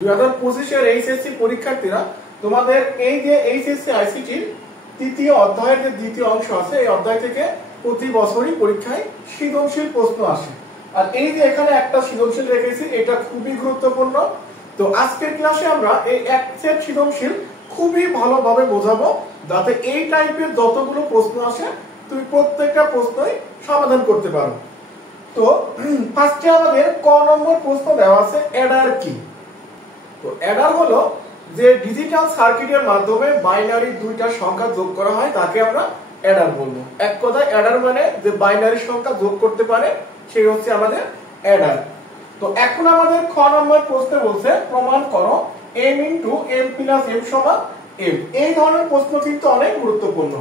2025 HSC পরীক্ষার্থীরা তোমাদের এই যে এইচএসসি আইসিটির তৃতীয় অধ্যায়ের যে দ্বিতীয় অংশ আছে এই অধ্যায় থেকে প্রতি বছরই পরীক্ষায় সৃজনশীল প্রশ্ন আসে। আর এই যে এখানে একটা সৃজনশীল রেখেছি এটা খুবই গুরুত্বপূর্ণ। তো আজকের ক্লাসে আমরা এই এক সেট সৃজনশীল খুবই ভালোভাবে বোঝাবো যাতে এই টাইপের যতগুলো প্রশ্ন আসে তুমি প্রত্যেকটা প্রশ্নই সমাধান করতে পারো। তো ফার্স্টে আমাদের ক নম্বর প্রশ্ন দেওয়া আছে অ্যাডার কি। তো অ্যাডার হলো যে ডিজিটাল সার্কিটের মাধ্যমে বাইনারি দুইটা সংখ্যা যোগ করা হয় তাকে আমরা অ্যাডার বলবো। এক কথায় অ্যাডার মানে যে বাইনারি সংখ্যা যোগ করতে পারে সেই হচ্ছে আমাদের অ্যাডার। তো এখন আমাদের খ নম্বর প্রশ্নে বলছে প্রমাণ করো m * m + m = m। এই ধরনের প্রশ্ন কিন্তু অনেক গুরুত্বপূর্ণ।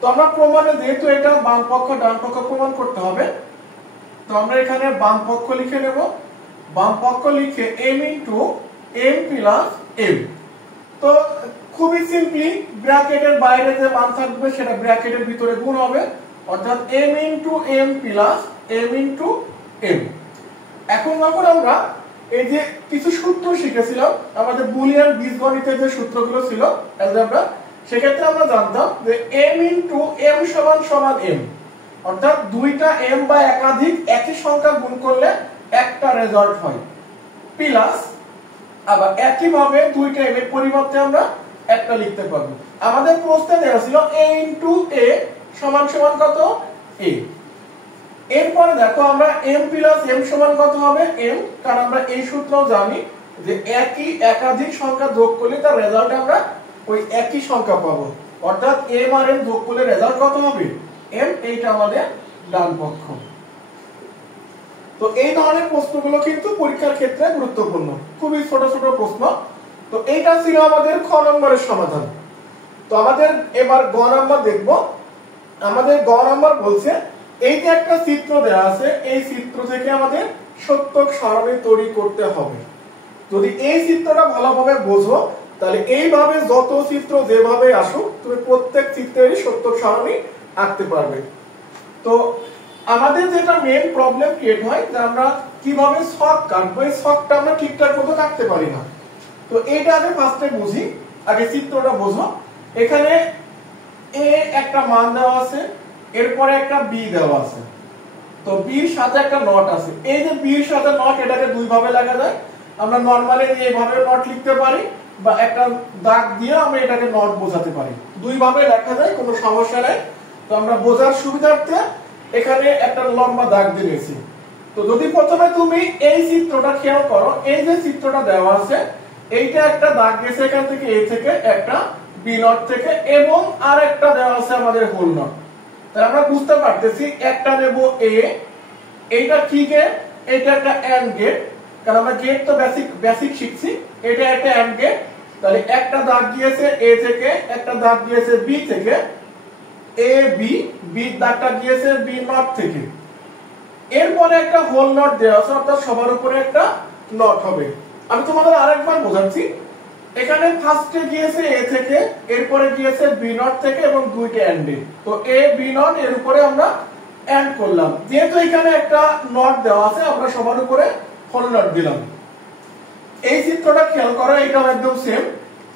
তো আমরা প্রমাণে যেহেতু এটা বাম পক্ষ ডান পক্ষ প্রমাণ করতে হবে তো আমরা এখানে বাম পক্ষ লিখে নেব। বাম পক্ষ লিখে m * m + m। তো খুবই সিম্পলি ব্র্যাকেটের বাইরে যে মান থাকবে সেটা ব্র্যাকেটের ভিতরে গুণ হবে অর্থাৎ m * m + m * m। এখন যখন আমরা এই যে কিছু সূত্র শিখেছিলাম আমাদের বুলিয়ান বীজগণিতের যে সূত্রগুলো ছিল অ্যালজেব্রা সেক্ষেত্রে আমরা জানতাম যে m * m = m অর্থাৎ দুইটা m বা একাধিক একই সংখ্যা গুণ করলে একটা রেজাল্ট হয় প্লাস আবার একই ভাবে দুইটা m এর পরিবর্তে আমরা একটা লিখতে পারবো। আমাদের প্রশ্নে দেওয়া ছিল a * a = কত a। এরপরে দেখো আমরা m + m = কত হবে m, কারণ আমরা এই সূত্রও জানি যে একই একাধিক সংখ্যা যোগ করলে তার রেজাল্ট আমরা ওই একই সংখ্যা পাবো অর্থাৎ m আর m যোগ করলে রেজাল্ট কত হবে m। এইটা আমাদের ডান পক্ষ। তো এই ধরনের প্রশ্নগুলো কিন্তু পরীক্ষার ক্ষেত্রে গুরুত্বপূর্ণ, খুবই ছোট ছোট প্রশ্ন। তো এইটা ছিল আমাদের খ নম্বরের সমাধান। তো আমাদের এবার গ নম্বর দেখব। আমাদের গ নম্বর বলছে এই যে একটা চিত্র দেওয়া আছে এই চিত্র থেকে আমাদের সত্যক সারণী তৈরি করতে হবে। যদি এই চিত্রটা ভালোভাবে বোঝো তাহলে এইভাবে যত চিত্র যেভাবে আসুক তুমি প্রত্যেক চিত্রেরই সত্যক সারণী আঁকতে পারবে। তো আমাদের যেটা মেইন প্রবলেম ক্রিয়েট হয় যে আমরা কিভাবে ছক কাটবো, এই ছকটা আমরা ঠিকঠাক মতো কাটতে পারি না। তো এইটা আগে ফার্স্টে বুঝি, আগে চিত্রটা বোঝো। এখানে a একটা মান দেওয়া আছে, এরপরে একটা b দেওয়া আছে। তো b এর সাথে একটা নট আছে। এই যে b এর সাথে নট এটাকে দুই ভাবে লেখা যায়। আমরা নরমালি এইভাবে নট লিখতে পারি বা একটা দাগ দিয়ে আমরা এটাকে নট বোঝাতে পারি। দুই ভাবে লেখা যায়, কোনো সমস্যা নাই। তো আমরা বোঝার সুবিধার্থে এখানে একটা লম্বা দাগ দিয়েছি। তো যদি প্রথমে তুমি এই চিত্রটা খেয়াল করো, এই যে চিত্রটা দেওয়া আছে এইটা একটা দাগ গেছে এখান থেকে a থেকে, একটা b নট থেকে এবং আরেকটা দেওয়া আছে আমাদের হোল নট। তাহলে আমরা বুঝতে পারতেছি একটা নেব a, এইটা কি গেট, এটা একটা এন্ড গেট, কারণ আমরা গেট তো বেসিক শিখছি, এটা একটা এন্ড গেট। তাহলে একটা দাগ গিয়েছে a থেকে, একটা দাগ গিয়েছে b থেকে, a b, b দাগটা গিয়েছে b নট থেকে। এরপরে একটা হোল নট দেওয়া আছে অর্থাৎ সবার উপরে একটা নট হবে। আমি তোমাদের আরেকবার বোঝাচ্ছি। এখানে ফার্স্টে গিয়েছে a থেকে, এরপরে গিয়েছে b নট থেকে এবং দুইটা এন্ডে। তো a b নট এর উপরে আমরা এন্ড করলাম। যেহেতু এখানে একটা নট দেওয়া আছে আমরা সবার উপরে হোল নট দিলাম। এই চিত্রটা খেয়াল করো, এটাও একদম সেম।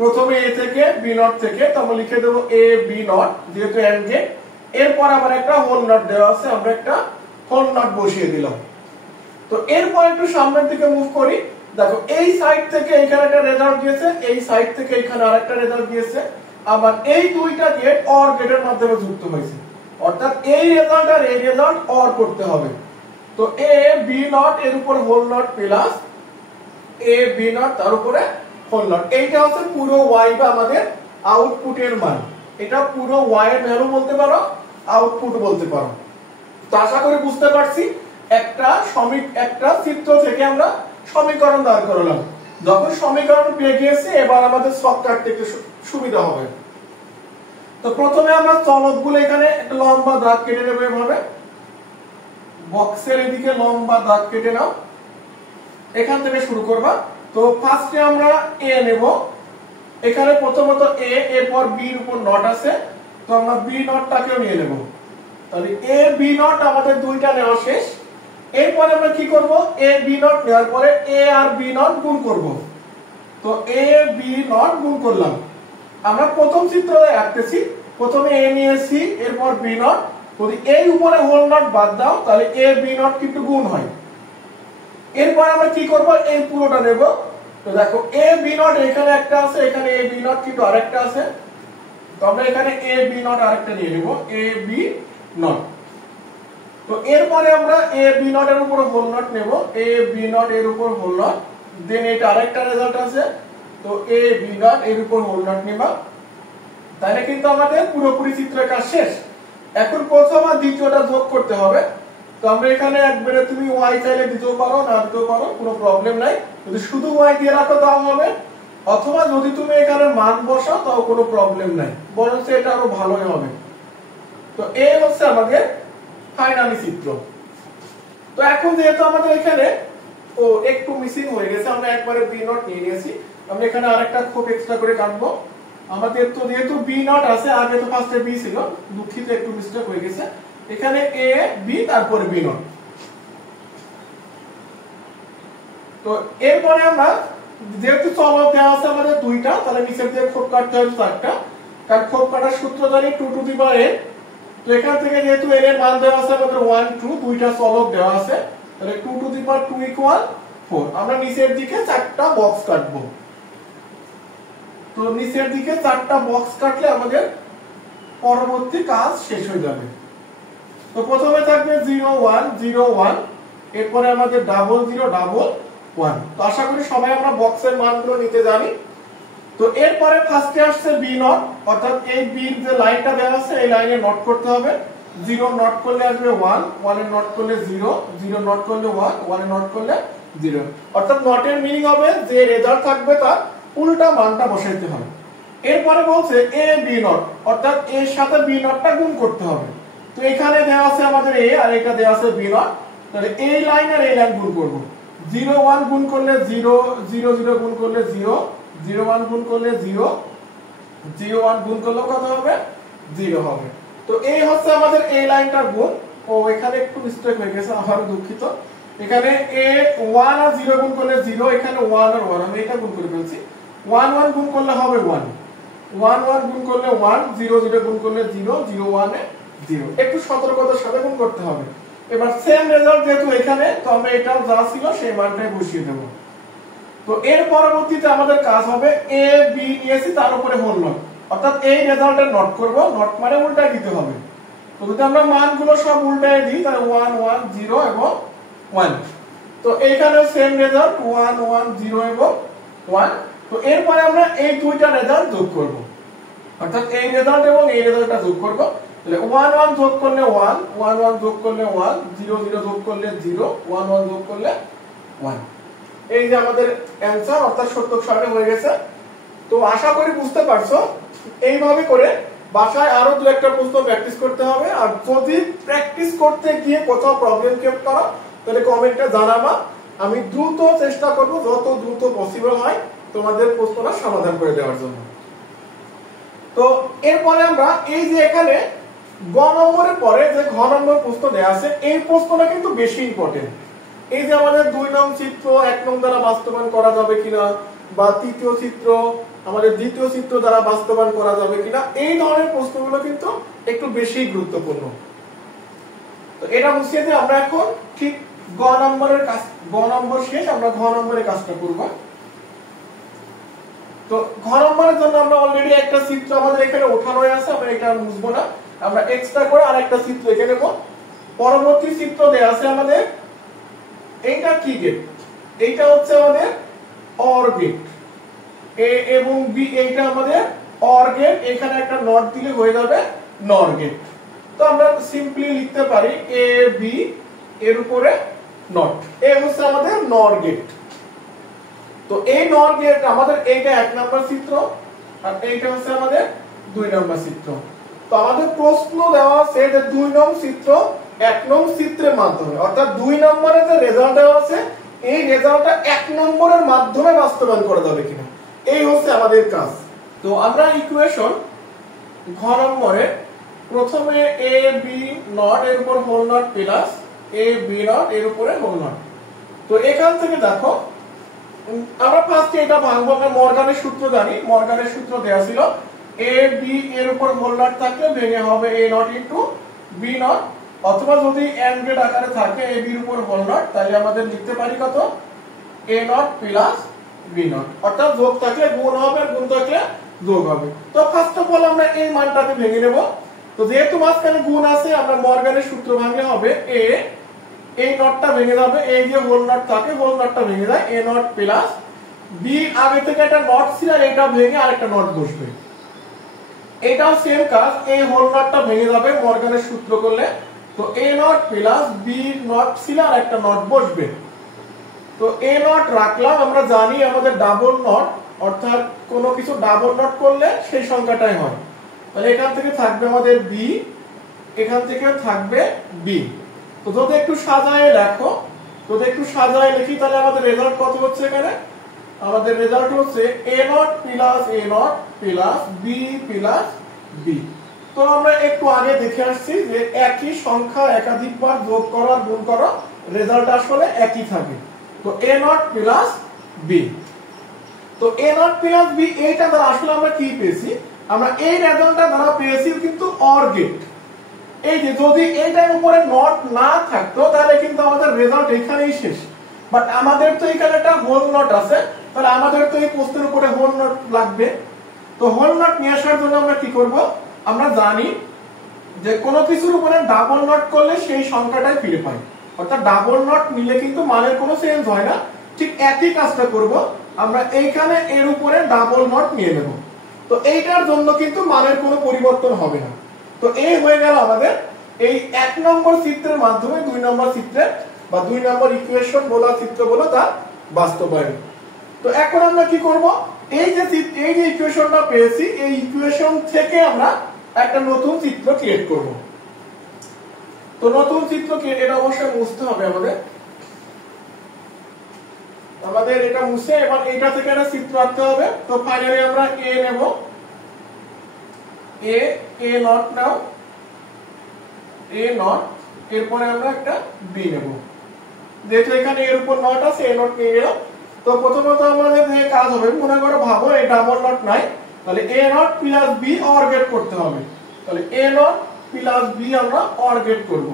প্রথমে a থেকে b নট থেকে, তারপর লিখে দেব a b নট যেহেতু এন্ড গেট। এরপর আবার একটা হোল নট দেওয়া আছে, আমরা একটা হোল নট বসিয়ে দিলাম। তো এরপর একটু সামনের দিকে মুভ করি। দেখো এই সাইড থেকে এখানে একটা রেজাল্ট দিয়েছে, এই সাইড থেকে এখানে আরেকটা রেজাল্ট দিয়েছে। আবার এই দুইটা গেট অর গেটের মাধ্যমে যুক্ত হয়েছে অর্থাৎ এই রেজাল্ট আর এই রেজাল্ট অর করতে হবে। তো a b নট এর উপর whole nought plus a b nought তার উপরে হোল নট। এইটা হচ্ছে পুরো y বা আমাদের আউটপুটের মান। এটা পুরো y এর ভ্যালু বলতে পারো, আউটপুট বলতে পারো। তো আশা করি বুঝতে পারছি একটা চিত্র থেকে আমরা সমীকরণ দাঁড় করালাম। যখন সমীকরণ পেয়ে গিয়েছি এবার আমাদের ছক কাটতে একটু সুবিধা হবে। তো প্রথমে আমরা চলকগুলো এখানে একটা লম্বা দাগ কেটে নেব। এভাবে বক্সের এদিকে লম্বা দাগ কেটে নাও, এখান থেকে শুরু করবা। তো ফার্স্টে আমরা a নেব। এখানে প্রথমত a, এরপর b এর উপর নট আছে, তো আমরা b নটটাকেও নিয়ে নেব। তাহলে a b নট আমাদের দুইটা নেওয়া শেষ। এরপর আমরা কি করব, a b নট নেওয়ার পরে a আর b নট গুণ করব। তো এ বি নট গুণ করলাম, আমরা প্রথম চিত্র রাখতেছি, প্রথমে এ নিয়েছি, এরপর বি নট, যদি এই উপরে হোল নট বাদ দাও তাহলে এ বি নট কিন্তু গুণ হয়। এরপর আমরা কি করব, এই পুরোটা নেব। তো দেখো এ বি নট এখানে একটা আছে, এখানে এ বি নট কিন্তু আরেকটা আছে, তো আমরা এখানে এ বি নট আরেকটা নিয়ে নেব, এ বি নট। তো এরপরে আমরা এ বি নট এর উপর হোল নট নেব, এ বি নট এর উপর হোল নট, দেন এটা আরেকটা রেজাল্ট আছে, তো এ বি নট এর উপর হোল নট নিবা, তাহলে কিন্তু আমাদের পুরোপুরি চিত্রের কাজ শেষ। এখন প্রথম আর দ্বিতীয়টা যোগ করতে হবে। তো আমরা এখানে একবারে তুমি y চাইলে দিতেও পারো, না দিতেও পারো, কোনো প্রবলেম নাই। যদি শুধু y দিয়ে রাখো তাও হবে, অথবা যদি তুমি এখানে মান বসাও তাও কোনো প্রবলেম নাই, বরঞ্চ এটা আরো ভালোই হবে। তো এই হচ্ছে আমাদের ফাইনালি চিত্র। তো এখন যেহেতু আমাদের এখানে একটু মিসিং হয়ে গেছে, আমরা একবারে বি নট নিয়ে নিয়েছি, আমরা এখানে আরেকটা খুব এক্সট্রা করে কাটবো। আমাদের তো যেহেতু বি নট আছে, আগে তো ফার্স্টে বি ছিল, দুঃখিত একটু মিস্টেক হয়ে গেছে, এখানে এ বি তারপরে বি নট। তো এরপরে আমরা যেহেতু চলক দেওয়া আছে আমাদের দুইটা, তাহলে নিচের দিয়ে খোপ কাটতে হবে চারটা, কারণ খোপ কাটার সূত্র জানি 2 টু দি পাওয়ার n। তো এখান থেকে যেহেতু n এর মান দেওয়া আছে আমাদের 1 2, দুইটা চলক দেওয়া আছে, তাহলে 2 টু দি পাওয়ার 2 ইকুয়াল 4। আমরা নিচের দিকে চারটা বক্স কাটবো। তো নিচের দিকে চারটা বক্স কাটলে আমাদের পরবর্তী কাজ শেষ হয়ে যাবে। তো প্রথমে থাকবে 0 1 0 1, এরপরে আমাদের ডাবল 0 ডাবল 1। তো আশা করি সবাই আমরা বক্সের মানগুলো নিতে জানি। তো এরপরে ফার্স্টে আসছে বি নট, অর্থাৎ এই বি যে লাইনটা দেওয়া আছে এই লাইনে নট করতে হবে। 0 নট করলে আসবে 1, 1 এর নট করলে 0, 0 নট করলে 1, 1 এর নট করলে 0। অর্থাৎ নটের মিনিং হবে যে রেজাল্ট থাকবে তার উল্টা মানটা বসাইতে হবে। এরপরে বলছে এ বি নট, অর্থাৎ এর সাথে বি নটটা গুণ করতে হবে। তো এখানে দেওয়া আছে আমাদের এ আর এটা দেওয়া আছে বি নট, তাহলে এই লাইন আর এই লাইন গুণ করব। 0 1 গুণ করলে 0, 0 0 গুণ করলে 0, 0 1 গুণ করলে 0, 0 1 গুণ করলে কত হবে, 0 হবে। তো এই হচ্ছে আমাদের এই লাইনটার গুণ। ও এখানে একটু মিস্টেক হয়ে গেছে, আমারও দুঃখিত। এখানে এ 1 আর 0 গুণ করলে 0, এখানে 1 আর 1 আমি এটা গুণ করে ফেলছি। 1 1 গুণ করলে হবে 1, 1 1 গুণ করলে 1, 0 0 গুণ করলে 0, 0 1 এ 0। একটু সতর্কতার সাথে গুণ করতে হবে। এবার সেম রেজাল্ট যেহেতু এখানে, তো আমরা এটা যা ছিল সেই মানটাই বসিয়ে দেব। তো এর পরবর্তীতে আমাদের কাজ হবে এ বি নিয়েছি তার উপরে হোল নট, অর্থাৎ এই রেজাল্টের নট করব, নট মানে উল্টায় দিতে হবে। তো যদি আমরা মানগুলো সব উল্টায় দিই তাহলে 1 1 0 এবং 1। তো এইখানেও সেম রেজাল্ট 1 1 0 এবং 1। তো এরপরে আমরা এই দুইটা রেজাল্ট যোগ করব, অর্থাৎ এই রেজাল্ট এবং এই রেজাল্টটা যোগ করব। তাহলে 1 1 যোগ করলে 1, 1 1 যোগ করলে 1, 0 0 যোগ করলে 0, 1 1 যোগ করলে 1। এই যে আমাদের অ্যানসার, অর্থাৎ সত্যক সারণী হয়ে গেছে। তো আশা করি বুঝতে পারছো। এইভাবে করে বাসায় আরো দু একটা প্রশ্ন প্র্যাকটিস করতে হবে। আর যদি প্র্যাকটিস করতে গিয়ে কোথাও প্রবলেম ক্রিয়েট করো তাহলে কমেন্টে জানাবা, আমি দ্রুত চেষ্টা করব যত দ্রুত পসিবল হয় তোমাদের প্রশ্নটা সমাধান করে দেওয়ার জন্য। তো এরপরে আমরা এই যে এখানে গ নম্বরের পরে যে ঘ নম্বর প্রশ্ন দেওয়া আছে, এই প্রশ্নটা কিন্তু বেশি ইম্পর্টেন্ট। এই যে আমাদের 2 নং চিত্র 1 নং দ্বারা বাস্তবায়ন করা যাবে কিনা, বা তৃতীয় চিত্র আমাদের দ্বিতীয় চিত্র দ্বারা বাস্তবায়ন করা যাবে কিনা, এই ধরনের প্রশ্নগুলো কিন্তু একটু বেশি গুরুত্বপূর্ণ। তো এটা বুঝিয়ে দিয়ে আমরা এখন ঠিক গ নম্বরের কাজ, গ নম্বর শেষ, আমরা ঘ নম্বরের কাজটা করব। তো ঘ নম্বরের জন্য আমরা অলরেডি একটা চিত্র আমাদের এখানে ওঠানো আছে, আমরা এটা মুছবো না, আমরা এক্সট্রা করে আরেকটা চিত্র এখানে নেব। পরবর্তী চিত্র দেয়া আছে আমাদের, এইটা কি গেট, এইটা হচ্ছে আমাদের অর গেট, এ এবং বি এইটা আমাদের অর গেট, এখানে একটা নট দিলে হয়ে যাবে নর গেট। তো আমরা সিম্পলি লিখতে পারি এ বি এর উপরে নট, এ হচ্ছে আমাদের নর গেট। তো এই নর গেট আমাদের এইটা 1 নাম্বার চিত্র, আর এইটা হচ্ছে আমাদের 2 নাম্বার চিত্র। তো আমাদের প্রশ্ন দেওয়া আছে যে 2 নং চিত্র 1 নং চিত্রের মাধ্যমে, অর্থাৎ 2 নম্বরে যে রেজাল্ট দেওয়া আছে এই রেজাল্টটা 1 নম্বরের মাধ্যমে বাস্তবায়ন করা যাবে কিনা, এই হচ্ছে আমাদের কাজ। তো আমরা ইকুয়েশন ঘ নম্বরে প্রথমে এ বি নট এর উপর whole nought plus A B nought এর উপরে হোল নট। তো এখান থেকে দেখো আমরা ফার্স্টে এটা ভাঙবো। আমরা মর্গানের সূত্র জানি, মর্গানের সূত্র দেওয়া ছিল এ বি এর উপর হোল নট থাকলে ভেঙে হবে এ নট ইনটু বি নট, অথবা যদি এন্ড গ্রেড আকারে থাকে এ বির উপর হোল নট, তাহলে আমাদের লিখতে পারি কত এ নট প্লাস বি নট, অর্থাৎ যোগ থাকলে গুণ হবে আর গুণ থাকলে যোগ হবে। তো ফার্স্ট অফ অল আমরা এই মানটাকে ভেঙে নেব। তো যেহেতু মাঝখানে গুণ আছে, আমরা মর্গানের সূত্র ভাঙলে হবে এ এই নটটা ভেঙে যাবে, এই যে হোল নট থাকে হোল নটটা ভেঙে যায় এ নট প্লাস বি, আগে থেকে একটা নট ছিল আর এটা ভেঙে আরেকটা নট বসবে। এটাও সেম কাজ, এই হোল নটটা ভেঙে যাবে মর্গানের সূত্র করলে, তো A not plus B not ছিল আর একটা নট বসবে। তো এ নট রাখলাম, আমরা জানি আমাদের ডাবল নট, অর্থাৎ কোনো কিছু ডাবল নট করলে সেই সংখ্যাটাই হয়। তাহলে এখান থেকে থাকবে আমাদের বি, এখান থেকে থাকবে বি। তো যদি একটু সাজায় লেখো, যদি একটু সাজায় লিখি তাহলে আমাদের রেজাল্ট কত হচ্ছে এখানে, আমাদের রেজাল্ট হচ্ছে A not plus A not plus B plus B. তো আমরা একটু আগে দেখে আসছি যে একই সংখ্যা একাধিকবার যোগ করো আর গুণ করো, রেজাল্ট আসলে একই থাকে। তো এ নট প্লাস বি, তো এ নট প্লাস বি এইটা দ্বারা আসলে আমরা কি পেয়েছি, আমরা এই রেজাল্টটা দ্বারা পেয়েছি কিন্তু অর গেট। এই যে যদি এইটার উপরে নট না থাকতো তাহলে কিন্তু আমাদের রেজাল্ট এখানেই শেষ, বাট আমাদের তো এখানে একটা হোল নট আছে, তাহলে আমাদের তো এই প্রশ্নের উপরে হোল নট লাগবে। তো হোল নট নিয়ে আসার জন্য আমরা কি করব, আমরা জানি যে কোনো কিছুর উপরে ডাবল নট করলে সেই সংখ্যাটাই ফিরে পাই, অর্থাৎ ডাবল নট নিলে কিন্তু মানের কোনো চেঞ্জ হয় না। ঠিক একই কাজটা করব, আমরা এইখানে এর উপরে ডাবল নট নিয়ে নেব, তো এইটার জন্য কিন্তু মানের কোনো পরিবর্তন হবে না। তো এই হয়ে গেল আমাদের এই 1 নম্বর চিত্রের মাধ্যমে 2 নম্বর চিত্রে বা 2 নম্বর ইকুয়েশন বলা চিত্র বলো তার বাস্তবায়ন। তো এখন আমরা কি করব, এই যে ইকুয়েশনটা পেয়েছি এই ইকুয়েশন থেকে আমরা একটা নতুন চিত্র ক্রিয়েট করব। তো নতুন চিত্র এটা অবশ্যই মুছতে হবে আমাদের এটা মুছে এবার এটা থেকে একটা চিত্র আঁকতে হবে। তো ফাইনালি আমরা এ নেব, এ নট নাও এ নট, এরপরে আমরা একটা বি নেব, যেহেতু এখানে এর উপর নট আছে এ নট নিয়ে গেলাম। তো প্রথমত আমাদের যে কাজ হবে, মনে করো ভাবো এই ডাবল নট নাই, তাহলে A not plus B or gate করতে হবে, তাহলে এ নট প্লাস বি আমরা অর গেট করব।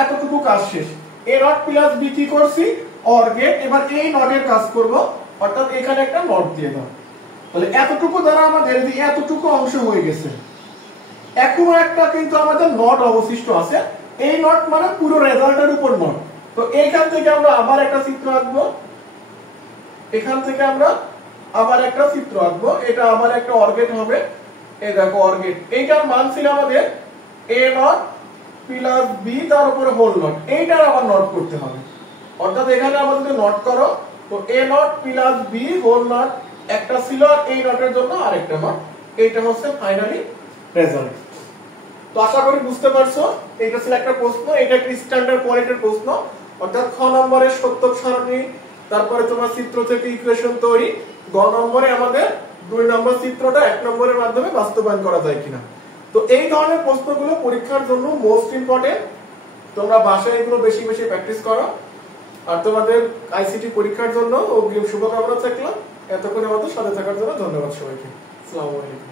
এতটুকু কাজ শেষ। এ নট প্লাস বি কি করছি, অর গেট। এবার এই নটের কাজ করব, অর্থাৎ এখানে একটা নট দিয়ে দাও। তাহলে এতটুকু দ্বারা আমাদের এতটুকু অংশ হয়ে গেছে, এখনো একটা কিন্তু আমাদের নট অবশিষ্ট আছে। এই নট মানে পুরো রেজাল্টের উপর নট। তো এইখান থেকে আমরা আবার একটা চিত্র আঁকবো, এখান থেকে আমরা আবার একটা চিত্র আঁকবো, এটা আবার একটা অর্গেট হবে। এই দেখো অর্গেট, এইটার মান ছিল আমাদের এ নট প্লাস বি তার উপরে হোল নট, এইটার আবার নট করতে হবে। অর্থাৎ এখানে আমাদের যদি নট করো, তো A not plus B whole not একটা ছিল আর এই নটের জন্য আরেকটা নট, এইটা হচ্ছে ফাইনালি রেজাল্ট। তো আশা করি বুঝতে পারছো, এটা ছিল একটা প্রশ্ন, এটা একটা স্ট্যান্ডার্ড কোয়ালিটির প্রশ্ন, অর্থাৎ খ নম্বরের সত্যক সারণী, তারপরে তোমার চিত্র থেকে ইকুয়েশন তৈরি, গ নম্বরে আমাদের 2 নম্বর চিত্রটা 1 নম্বরের মাধ্যমে বাস্তবায়ন করা যায় কিনা। তো এই ধরনের প্রশ্নগুলো পরীক্ষার জন্য মোস্ট ইম্পর্টেন্ট, তোমরা বাসায় এগুলো বেশি বেশি প্র্যাকটিস করো। আর তোমাদের আইসিটি পরীক্ষার জন্য অগ্রিম শুভকামনা থাকলো। এতক্ষণ আমাদের সাথে থাকার জন্য ধন্যবাদ সবাইকে। আসসালামু আলাইকুম।